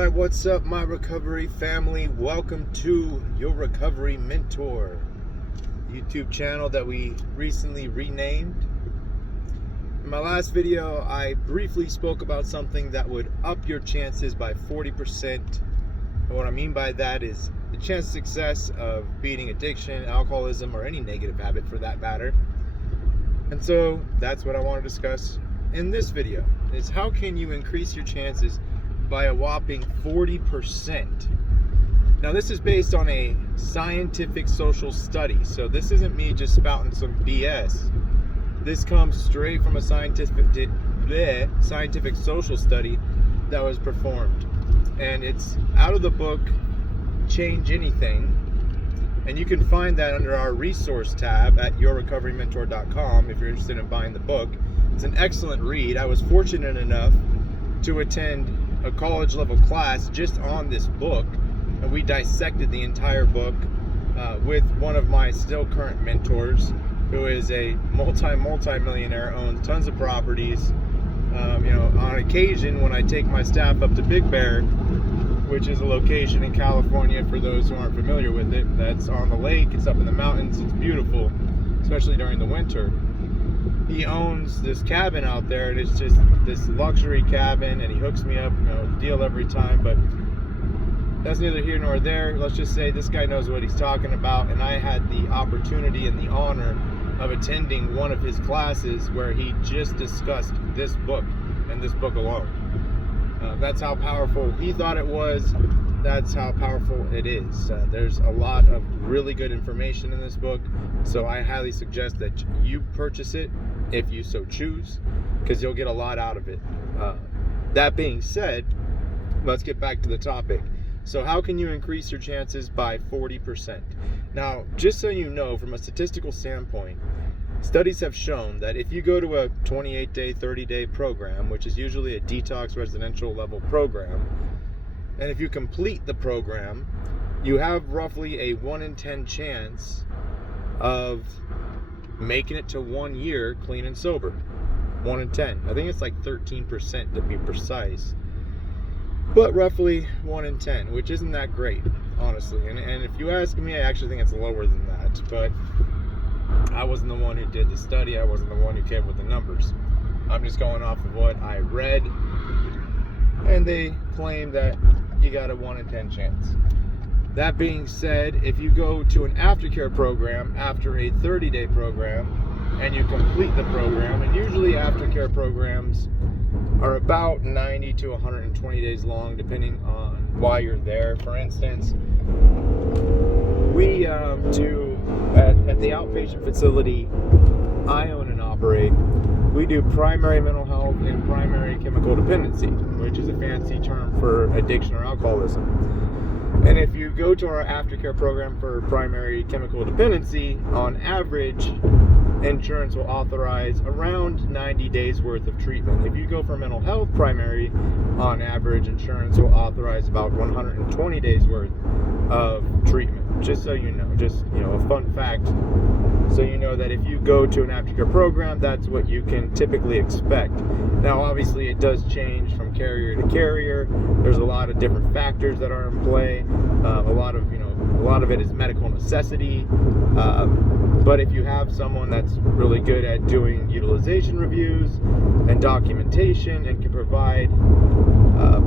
Alright, what's up, my recovery family? Welcome to Your Recovery Mentor YouTube channel that we recently renamed. In my last video, I briefly spoke about something that would up your chances by 40%. And what I mean by that is the chance of success of beating addiction, alcoholism, or any negative habit for that matter. And so that's what I want to discuss in this video, is how can you increase your chances by a whopping 40%. Now this is based on a scientific social study, so this isn't me just spouting some BS. This comes straight from a scientific social study that was performed, and it's out of the book Change Anything, and you can find that under our resource tab at yourrecoverymentor.com if you're interested in buying the book. It's an excellent read. I was fortunate enough to attend a college level class just on this book, and we dissected the entire book with one of my still current mentors, who is a multi-millionaire, owns tons of properties. On occasion when I take my staff up to Big Bear, which is a location in California for those who aren't familiar with it, that's on the lake, it's up in the mountains, it's beautiful, especially during the winter. He owns this cabin out there, and it's just this luxury cabin, and he hooks me up, deal every time, but that's neither here nor there. Let's just say this guy knows what he's talking about, and I had the opportunity and the honor of attending one of his classes where he just discussed this book, and this book alone. That's how powerful he thought it was. That's how powerful it is. There's a lot of really good information in this book, so I highly suggest that you purchase it if you so choose, because you'll get a lot out of it. That being said, let's get back to the topic. So how can you increase your chances by 40%? Now, just so you know, from a statistical standpoint, studies have shown that if you go to a 28-day, 30-day program, which is usually a detox residential level program, and if you complete the program, you have roughly a 1 in 10 chance of making it to 1 year clean and sober. 1 in 10. I think it's like 13% to be precise. But roughly 1 in 10, which isn't that great, honestly. And if you ask me, I actually think it's lower than that. But I wasn't the one who did the study. I wasn't the one who came with the numbers. I'm just going off of what I read. And they claim that you got a 1 in 10 chance. That being said, if you go to an aftercare program after a 30-day program and you complete the program, and usually aftercare programs are about 90 to 120 days long, depending on why you're there. For instance, we do at the outpatient facility I own and operate, we do primary mental health and primary chemical dependency, which is a fancy term for addiction or alcoholism. And if you go to our aftercare program for primary chemical dependency, on average, insurance will authorize around 90 days worth of treatment. If you go for mental health primary, on average, insurance will authorize about 120 days worth of treatment. Just so you know, a fun fact. So you know that if you go to an aftercare program, that's what you can typically expect. Now, obviously, it does change from carrier to carrier. There's a lot of different factors that are in play. A lot of it is medical necessity. But if you have someone that's really good at doing utilization reviews and documentation and can provide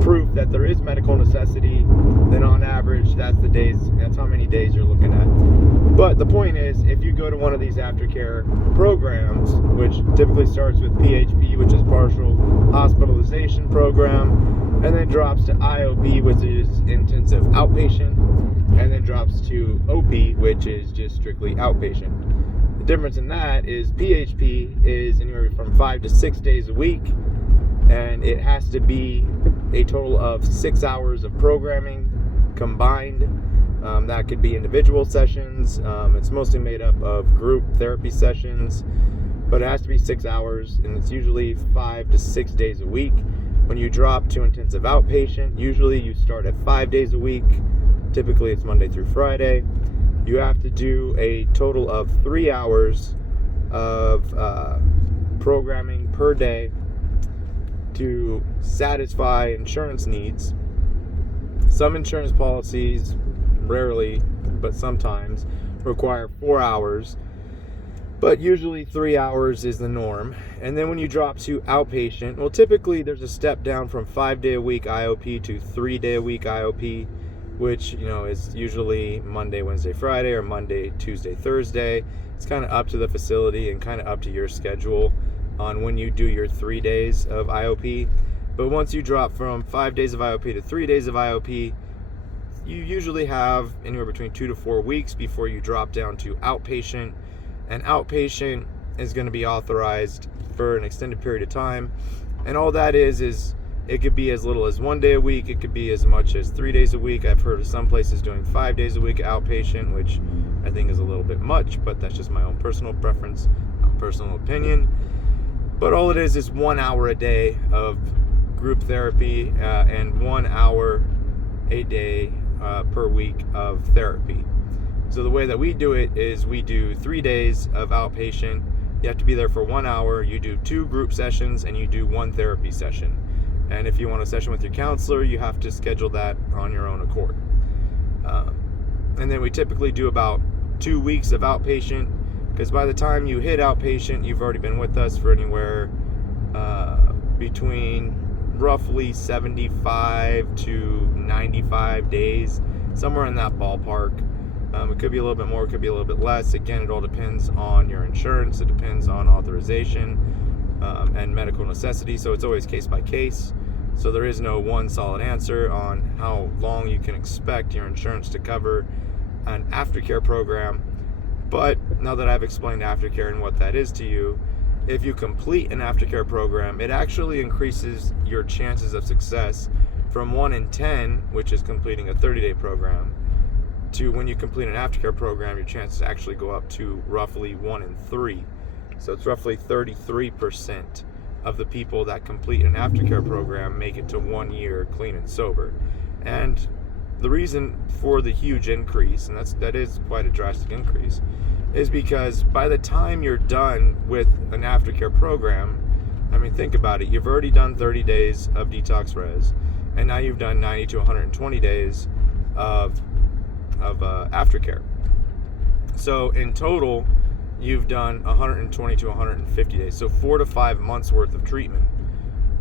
proof that there is medical necessity, then on average, that's how many days you're looking at. But the point is, if you go to one of these aftercare programs, which typically starts with PHP, which is partial hospitalization program, and then drops to IOB, which is intensive outpatient, and then drops to OP, which is just strictly outpatient. The difference in that is PHP is anywhere from 5 to 6 days a week, and it has to be a total of 6 hours of programming combined. That could be individual sessions. It's mostly made up of group therapy sessions, but it has to be 6 hours, and it's usually 5 to 6 days a week. When you drop to intensive outpatient, usually you start at 5 days a week. Typically it's Monday through Friday. You have to do a total of 3 hours of programming per day to satisfy insurance needs. Some insurance policies, rarely, but sometimes, require 4 hours, but usually 3 hours is the norm. And then when you drop to outpatient, well, typically there's a step down from 5-day-a-week IOP to 3-day-a-week IOP, which, is usually Monday, Wednesday, Friday, or Monday, Tuesday, Thursday. It's kind of up to the facility and kind of up to your schedule on when you do your 3 days of IOP. But once you drop from 5 days of IOP to 3 days of IOP, you usually have anywhere between 2 to 4 weeks before you drop down to outpatient. And outpatient is going to be authorized for an extended period of time. And all that is it could be as little as 1 day a week. It could be as much as 3 days a week. I've heard of some places doing 5 days a week outpatient, which I think is a little bit much, but that's just my own personal preference, personal opinion. But all it is 1 hour a day of group therapy and 1 hour a day per week of therapy. So the way that we do it is we do 3 days of outpatient. You have to be there for 1 hour. You do 2 group sessions and you do 1 therapy session. And if you want a session with your counselor, you have to schedule that on your own accord. And then we typically do about 2 weeks of outpatient, because by the time you hit outpatient, you've already been with us for anywhere between roughly 75 to 95 days, somewhere in that ballpark. It could be a little bit more, it could be a little bit less. Again, it all depends on your insurance. It depends on authorization and medical necessity. So it's always case by case. So there is no one solid answer on how long you can expect your insurance to cover an aftercare program. But now that I've explained aftercare and what that is to you, if you complete an aftercare program, it actually increases your chances of success from 1 in 10, which is completing a 30-day program, to when you complete an aftercare program, your chances actually go up to roughly 1 in 3. So it's roughly 33% of the people that complete an aftercare program make it to 1 year clean and sober. And the reason for the huge increase, and that is quite a drastic increase, is because by the time you're done with an aftercare program, I mean, think about it. You've already done 30 days of detox res, and now you've done 90 to 120 days of aftercare. So in total, you've done 120 to 150 days. So 4 to 5 months worth of treatment,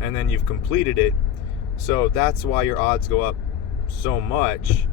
and then you've completed it. So that's why your odds go up so much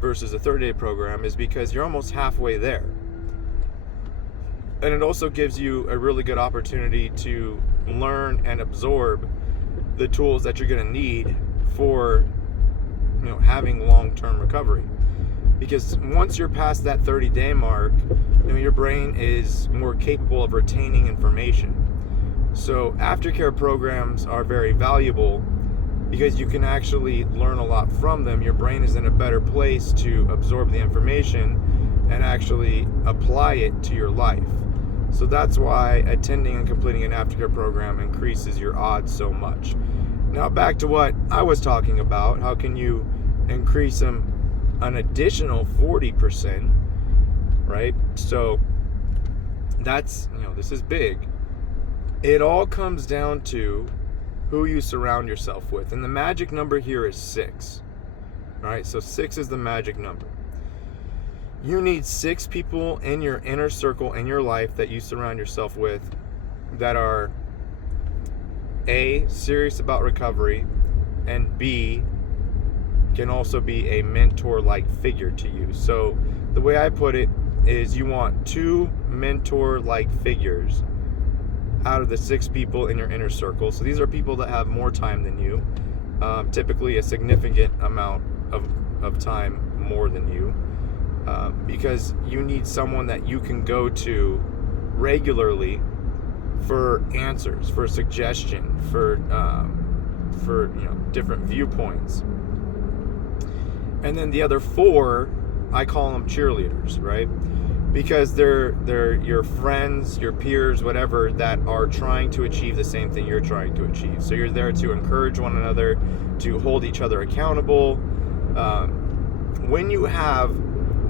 versus a 30-day program, is because you're almost halfway there. And it also gives you a really good opportunity to learn and absorb the tools that you're going to need for having long-term recovery. Because once you're past that 30-day mark, your brain is more capable of retaining information. So aftercare programs are very valuable because you can actually learn a lot from them. Your brain is in a better place to absorb the information and actually apply it to your life. So that's why attending and completing an aftercare program increases your odds so much. Now back to what I was talking about. How can you increase them an additional 40%, right? So that's, this is big. It all comes down to who you surround yourself with. And the magic number here is 6. All right, so 6 is the magic number. You need 6 people in your inner circle in your life that you surround yourself with that are A, serious about recovery, and B, can also be a mentor-like figure to you. So the way I put it is you want 2 mentor-like figures out of the 6 people in your inner circle. So these are people that have more time than you, typically a significant amount of time more than you, because you need someone that you can go to regularly for answers, for suggestion, for different viewpoints. And then the other 4, I call them cheerleaders, right? Because they're your friends, your peers, whatever, that are trying to achieve the same thing you're trying to achieve. So you're there to encourage one another, to hold each other accountable. When you have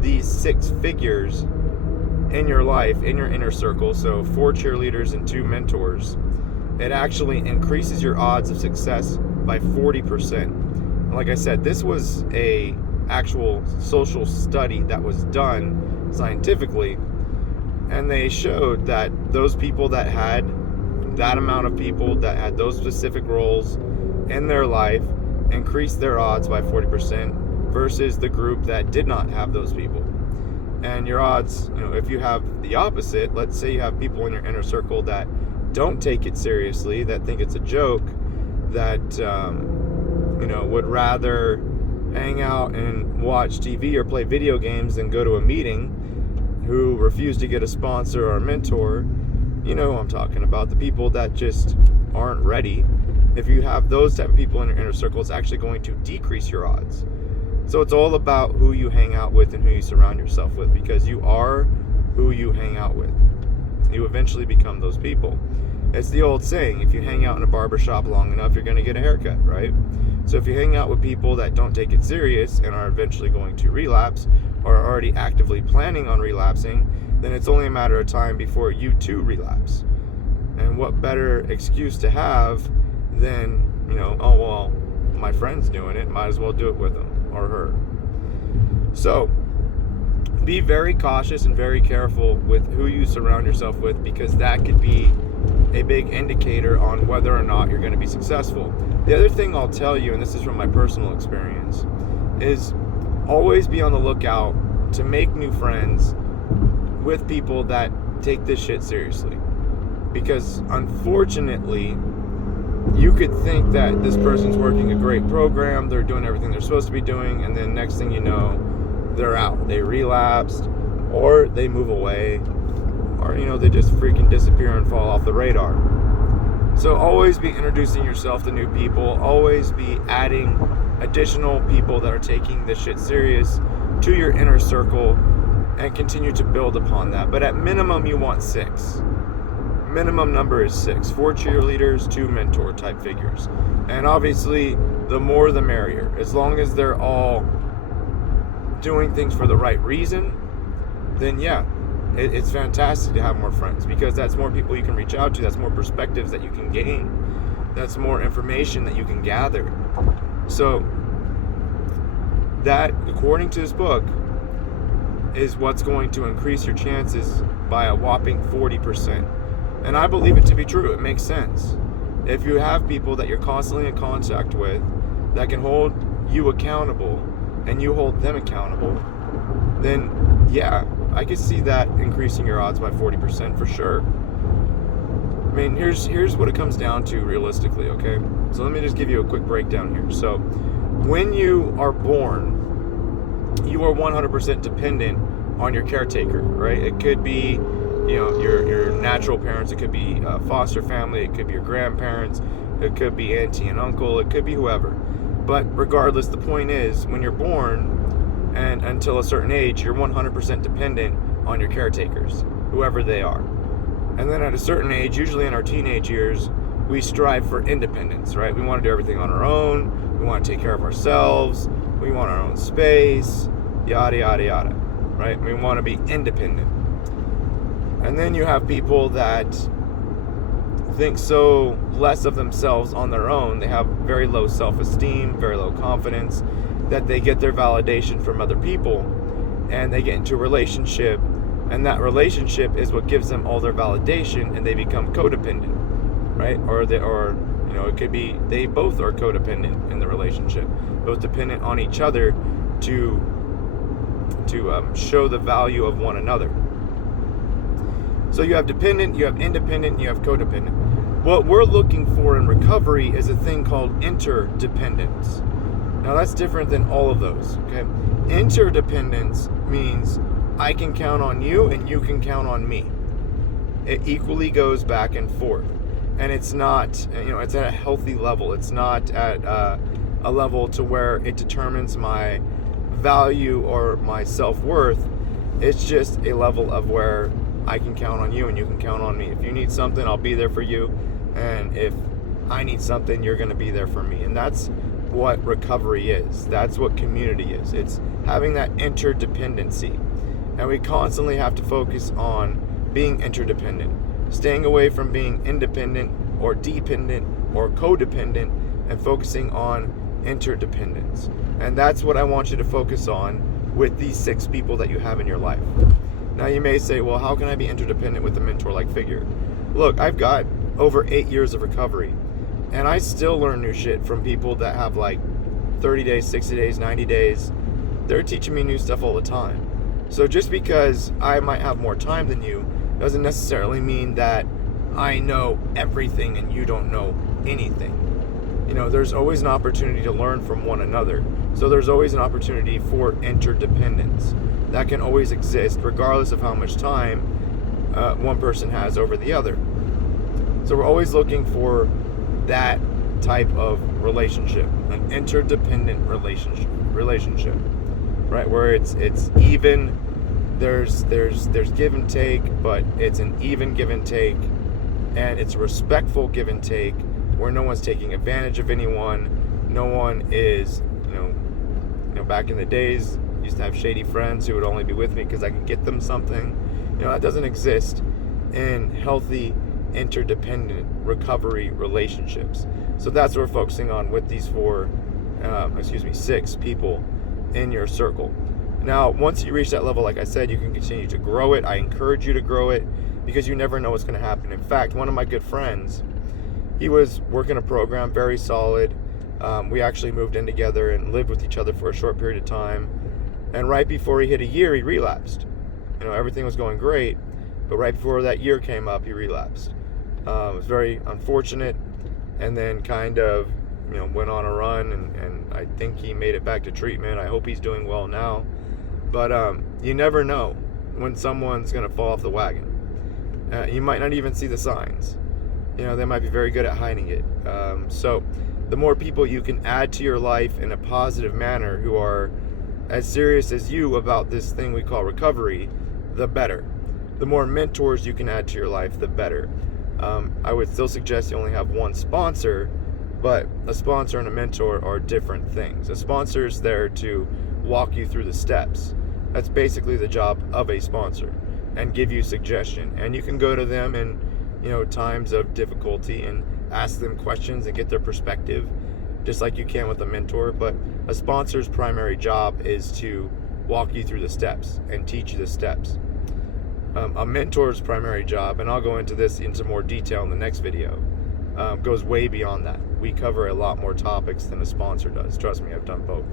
these 6 figures in your life, in your inner circle, so 4 cheerleaders and 2 mentors, it actually increases your odds of success by 40%. like I said, this was a actual social study that was done scientifically, and they showed that those people that had that amount of people that had those specific roles in their life increased their odds by 40% versus the group that did not have those people. And your odds, if you have the opposite, let's say you have people in your inner circle that don't take it seriously, that think it's a joke, that would rather hang out and watch TV or play video games than go to a meeting, who refuse to get a sponsor or a mentor. You know who I'm talking about, the people that just aren't ready. If you have those type of people in your inner circle, it's actually going to decrease your odds. So it's all about who you hang out with and who you surround yourself with, because you are who you hang out with. You eventually become those people. It's the old saying, if you hang out in a barbershop long enough, you're going to get a haircut, right? So if you hang out with people that don't take it serious and are eventually going to relapse, or are already actively planning on relapsing, then it's only a matter of time before you too relapse. And what better excuse to have than, oh, well, my friend's doing it, might as well do it with him or her. So be very cautious and very careful with who you surround yourself with, because that could be a big indicator on whether or not you're going to be successful. The other thing I'll tell you, and this is from my personal experience, is always be on the lookout to make new friends with people that take this shit seriously. Because unfortunately, you could think that this person's working a great program, they're doing everything they're supposed to be doing, and then next thing you know, they're out. They relapsed, or they move away, or they just freaking disappear and fall off the radar. So always be introducing yourself to new people, always be adding additional people that are taking this shit serious to your inner circle, and continue to build upon that. But at minimum, you want 6. Minimum number is 6. 4 cheerleaders, 2 mentor type figures. And obviously, the more the merrier. As long as they're all doing things for the right reason, then yeah, it's fantastic to have more friends, because that's more people you can reach out to, that's more perspectives that you can gain, that's more information that you can gather. So that, according to this book, is what's going to increase your chances by a whopping 40%. And I believe it to be true. It makes sense. If you have people that you're constantly in contact with that can hold you accountable and you hold them accountable, then yeah, I could see that increasing your odds by 40% for sure. I mean, here's what it comes down to realistically, okay? So let me just give you a quick breakdown here. So when you are born, you are 100% dependent on your caretaker, right? It could be, your natural parents, it could be foster family, it could be your grandparents, it could be auntie and uncle, it could be whoever. But regardless, the point is, when you're born, and until a certain age, you're 100% dependent on your caretakers, whoever they are. And then at a certain age, usually in our teenage years, we strive for independence, right? We want to do everything on our own. We want to take care of ourselves. We want our own space, yada, yada, yada, right? We want to be independent. And then you have people that think so less of themselves on their own. They have very low self-esteem, very low confidence, that they get their validation from other people, and they get into a relationship, and that relationship is what gives them all their validation, and they become codependent, right? Or it could be they both are codependent in the relationship, both dependent on each other to show the value of one another. So you have dependent, you have independent, you have codependent. What we're looking for in recovery is a thing called interdependence. Now that's different than all of those, okay? Interdependence means I can count on you and you can count on me. It equally goes back and forth. And it's not, it's at a healthy level. It's not at a level to where it determines my value or my self-worth. It's just a level of where I can count on you and you can count on me. If you need something, I'll be there for you. And if I need something, you're going to be there for me. And that's what recovery is. That's what community is. It's having that interdependency. And we constantly have to focus on being interdependent, staying away from being independent or dependent or codependent, and focusing on interdependence. And that's what I want you to focus on with these 6 people that you have in your life. Now you may say, well, how can I be interdependent with a mentor-like figure? Look, I've got over 8 years of recovery, and I still learn new shit from people that have like 30 days, 60 days, 90 days. They're teaching me new stuff all the time. So just because I might have more time than you doesn't necessarily mean that I know everything and you don't know anything. You know, there's always an opportunity to learn from one another. So there's always an opportunity for interdependence. That can always exist regardless of how much time one person has over the other. So we're always looking for that type of relationship, an interdependent relationship, right? Where it's even, there's give and take, but it's an even give and take, and it's a respectful give and take, where no one's taking advantage of anyone. No one is, you know, back in the days, used to have shady friends who would only be with me because I could get them something. You know, that doesn't exist in healthy, interdependent recovery relationships. So that's what we're focusing on with these 6 people in your circle. Now, once you reach that level, like I said, you can continue to grow it. I encourage you to grow it because you never know what's going to happen. In fact, one of my good friends, he was working a program, very solid. We actually moved in together and lived with each other for a short period of time. And right before he hit a year, he relapsed. You know, everything was going great, but right before that year came up, he relapsed. It was very unfortunate, and then kind of, you know, went on a run, and I think he made it back to treatment. I hope he's doing well now. But you never know when someone's going to fall off the wagon. You might not even see the signs. You know, they might be very good at hiding it. So the more people you can add to your life in a positive manner who are as serious as you about this thing we call recovery, the better. The more mentors you can add to your life, the better. I would still suggest you only have one sponsor, but a sponsor and a mentor are different things. A sponsor is there to walk you through the steps. That's basically the job of a sponsor, and give you suggestion. And you can go to them in, you know, times of difficulty and ask them questions and get their perspective, just like you can with a mentor. But a sponsor's primary job is to walk you through the steps and teach you the steps. A mentor's primary job, and I'll go into this into more detail in the next video, goes way beyond that. We cover a lot more topics than a sponsor does. Trust me, I've done both.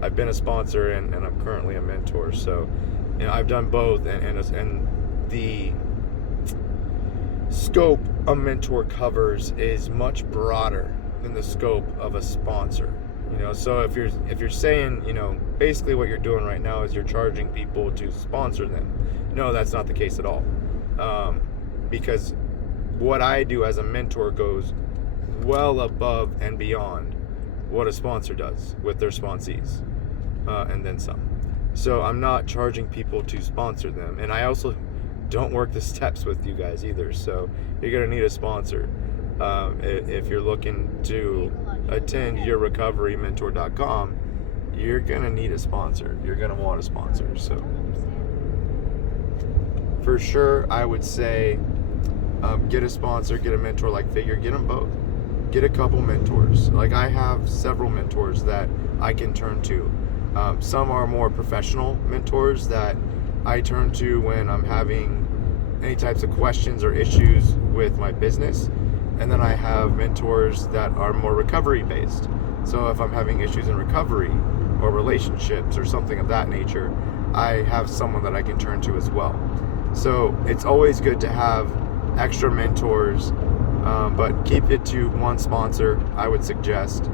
I've been a sponsor and I'm currently a mentor. So, you know, I've done both, and the scope a mentor covers is much broader than the scope of a sponsor. You know, so if you're saying, you know, basically what you're doing right now is you're charging people to sponsor them. No, that's not the case at all. Because what I do as a mentor goes well above and beyond what a sponsor does with their sponsees, and then some. So I'm not charging people to sponsor them, and I also don't work the steps with you guys either. So you're gonna need a sponsor. If you're looking to attend yourrecoverymentor.com, you're gonna need a sponsor. You're gonna want a sponsor. So for sure, I would say get a sponsor, get a mentor-like figure, get them both. Get a couple mentors. Like, I have several mentors that I can turn to. Some are more professional mentors that I turn to when I'm having any types of questions or issues with my business. And then I have mentors that are more recovery-based. So if I'm having issues in recovery or relationships or something of that nature, I have someone that I can turn to as well. So it's always good to have extra mentors, but keep it to one sponsor, I would suggest.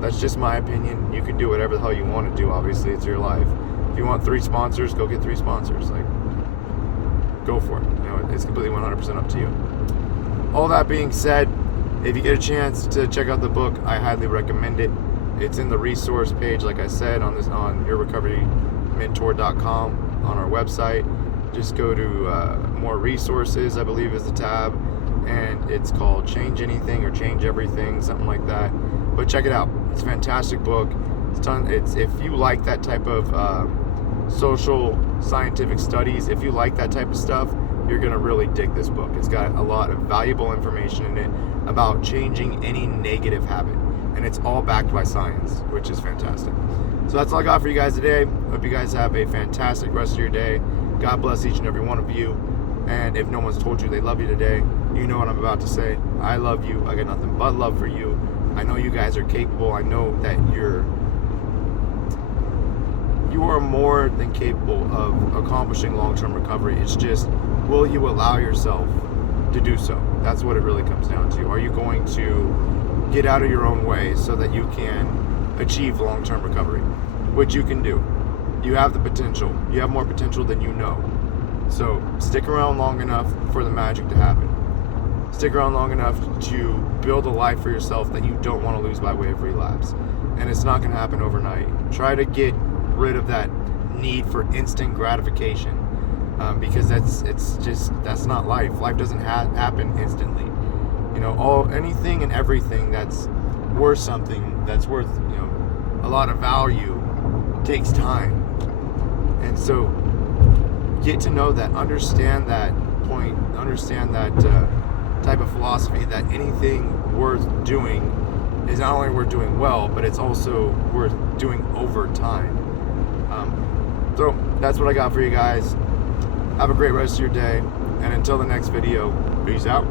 That's just my opinion. You can do whatever the hell you want to do. Obviously, it's your life. If you want 3 sponsors, go get 3 sponsors. Like, go for it. You know, it's completely 100% up to you. All that being said, if you get a chance to check out the book, I highly recommend it. It's in the resource page, like I said, on yourrecoverymentor.com on our website. Just go to more resources, I believe is the tab, and it's called Change Anything or Change Everything, something like that. But check it out. It's a fantastic book. It's if you like that type of social scientific studies, if you like that type of stuff, you're gonna really dig this book. It's got a lot of valuable information in it about changing any negative habit. and it's all backed by science, which is fantastic. So that's all I got for you guys today. Hope you guys have a fantastic rest of your day. God bless each and every one of you. And if no one's told you they love you today, you know what I'm about to say. I love you. I got nothing but love for you. I know you guys are capable. I know that you are more than capable of accomplishing long-term recovery. It's just, will you allow yourself to do so? That's what it really comes down to. Are you going to get out of your own way so that you can achieve long-term recovery? Which you can do. You have the potential. You have more potential than you know. So stick around long enough for the magic to happen. Stick around long enough to build a life for yourself that you don't want to lose by way of relapse. And it's not going to happen overnight. Try to get rid of that need for instant gratification, because that's not life. Life doesn't happen instantly. You know, anything and everything that's worth something, that's worth, you know, a lot of value, takes time. And so get to know that, understand that point, understand that type of philosophy, that anything worth doing is not only worth doing well, but it's also worth doing over time. So that's what I got for you guys. Have a great rest of your day, and until the next video, peace out.